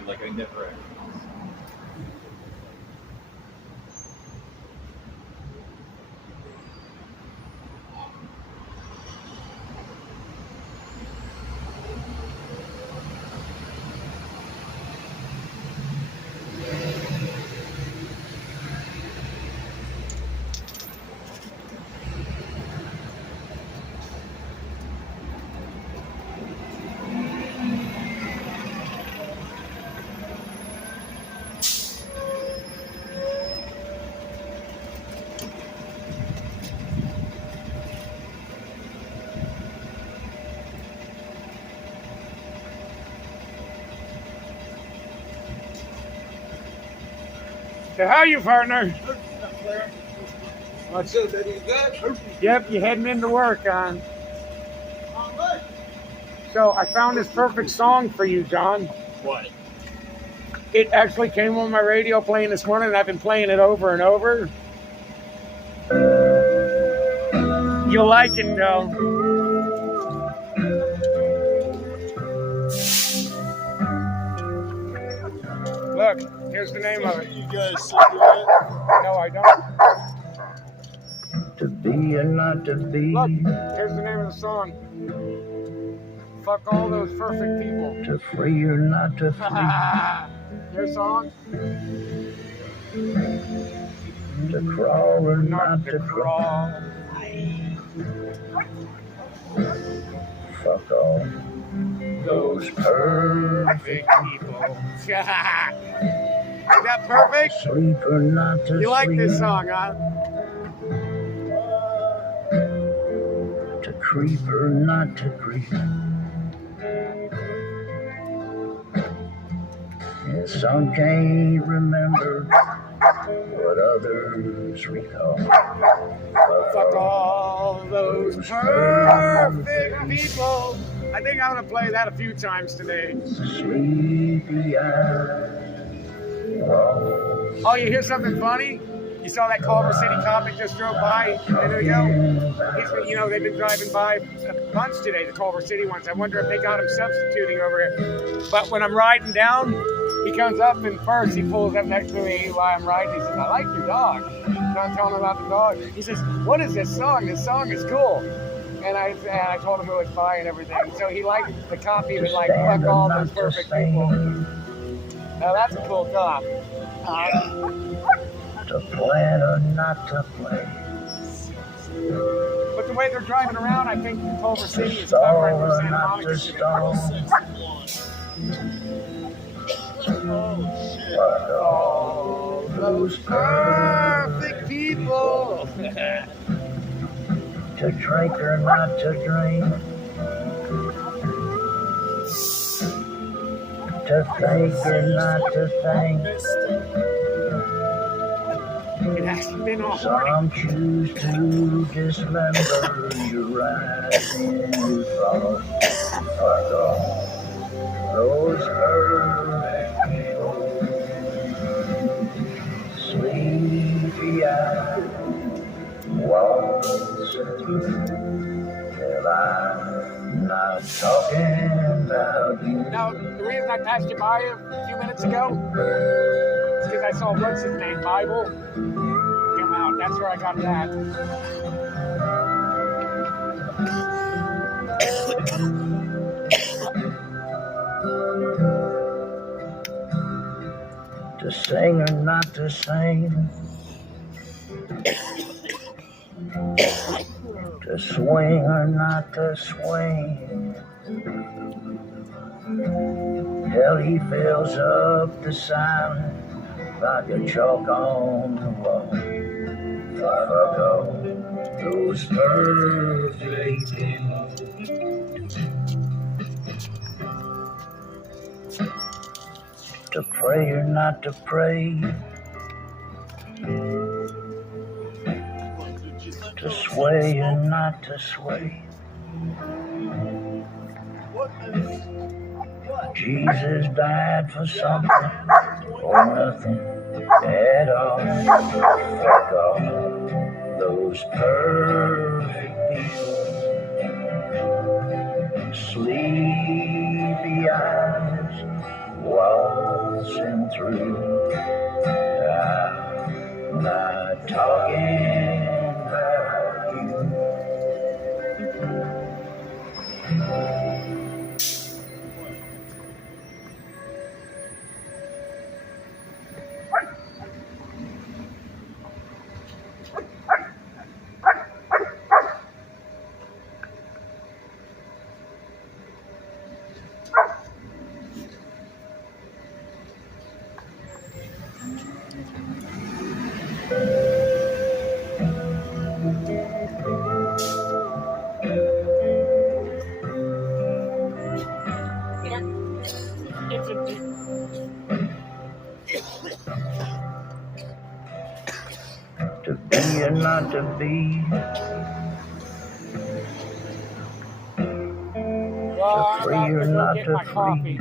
pretend like I never am. So how are you, partner? What's up, baby? You good? Yep, you heading into work on. So I found this perfect song for you, John. What? It actually came on my radio playing this morning, and I've been playing it over and over. You'll like it, though. Look, here's the name of it. You guys sing that? No, I don't. To be or not to be. Look, here's the name of the song. Fuck all those perfect people. To free or not to free. Your song? To crawl or Not to crawl. crawl. Fuck all Those perfect people. Is that perfect? sleep or not to You like sleep. this song, huh? To creep or not to creep. And some can't remember what others recall. Fuck all those perfect people. I think I'm gonna play that a few times today. Sleepy eyes. Oh, you hear something funny? You saw that Culver City cop that just drove by a minute ago? He's been, they've been driving by a bunch today, the Culver City ones. I wonder if they got him substituting over here. But when I'm riding down, he comes up and first he pulls up next to me while I'm riding. He says, I like your dog. So I'm telling him about the dog. He says, what is this song? This song is cool. And I told him who it's by and everything. So he liked the cop even like, fuck all those perfect people. Now that's a cool cop. To plan or not to plan. But the way they're driving around, I think Culver City is Stall covering for or Santa not Monica to City. stall. Fuck All those perfect people. To drink or not to drink. To think or not to think. It hasn't been all morning. Some choose to dismember your rising fall. Fuck off. Those perfect people. Sleepy eyes. Walls. Well, I'm not talking about you. Now, the reason I passed you by a few minutes ago is because I saw what's his name, Bible, come out. That's where I got that. To sing or not to sing. To swing or not to swing. Hell, he fills up the silence like a chalk on the wall. Fuck all those perfect people. To pray or not to pray. To sway or not to sway. Jesus died for something or nothing at all. Fuck all those perfect people. Sleepy eyes, walls passing through. I'm not talking about you. To be or not to be, Well, I'm free about or to go not get to my coffee.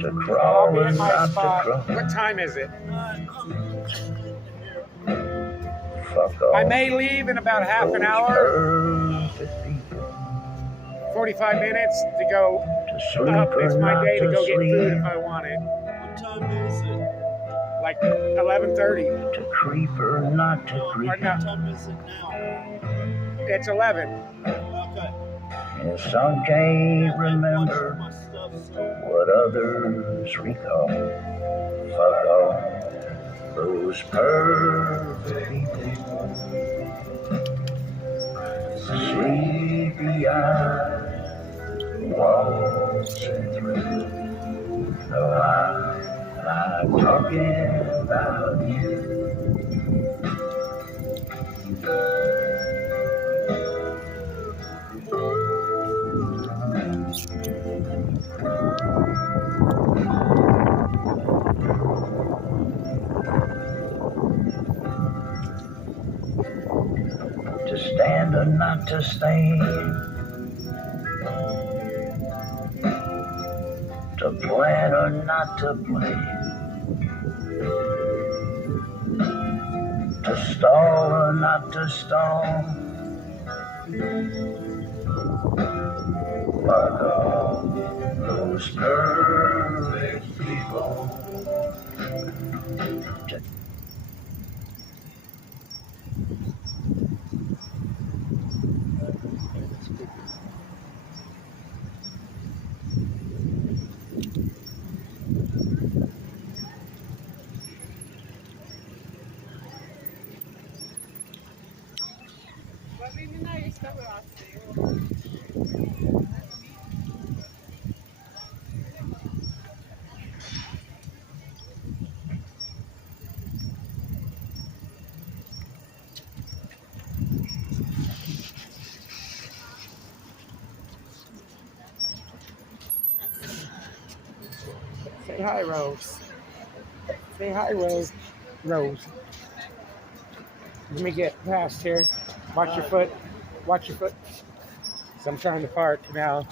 to I'll crawl be or in my not to spot. crawl. What time is it? Fuck off. I may leave in about half an Those hour, perfect people. 45 minutes to go To sleep up. or It's my not day to go get sleep. food if I want it. What time is it? Like 11:30. To creep or not to No, creep. Or no, what time is it now? it's 11. Okay. And some can't remember My stuff, so what others recall. Fuck off. Those perfect people. Sleepy eyes waltzing through. No, I'm not talking about you. To stand or not to stand. To plan or not to plan. To stall or not to stall. Fuck off those perfect people. Say hi, Rose. Say hi, Rose. Rose. Let me get past here. Watch your foot. Watch your foot. So I'm trying to park now.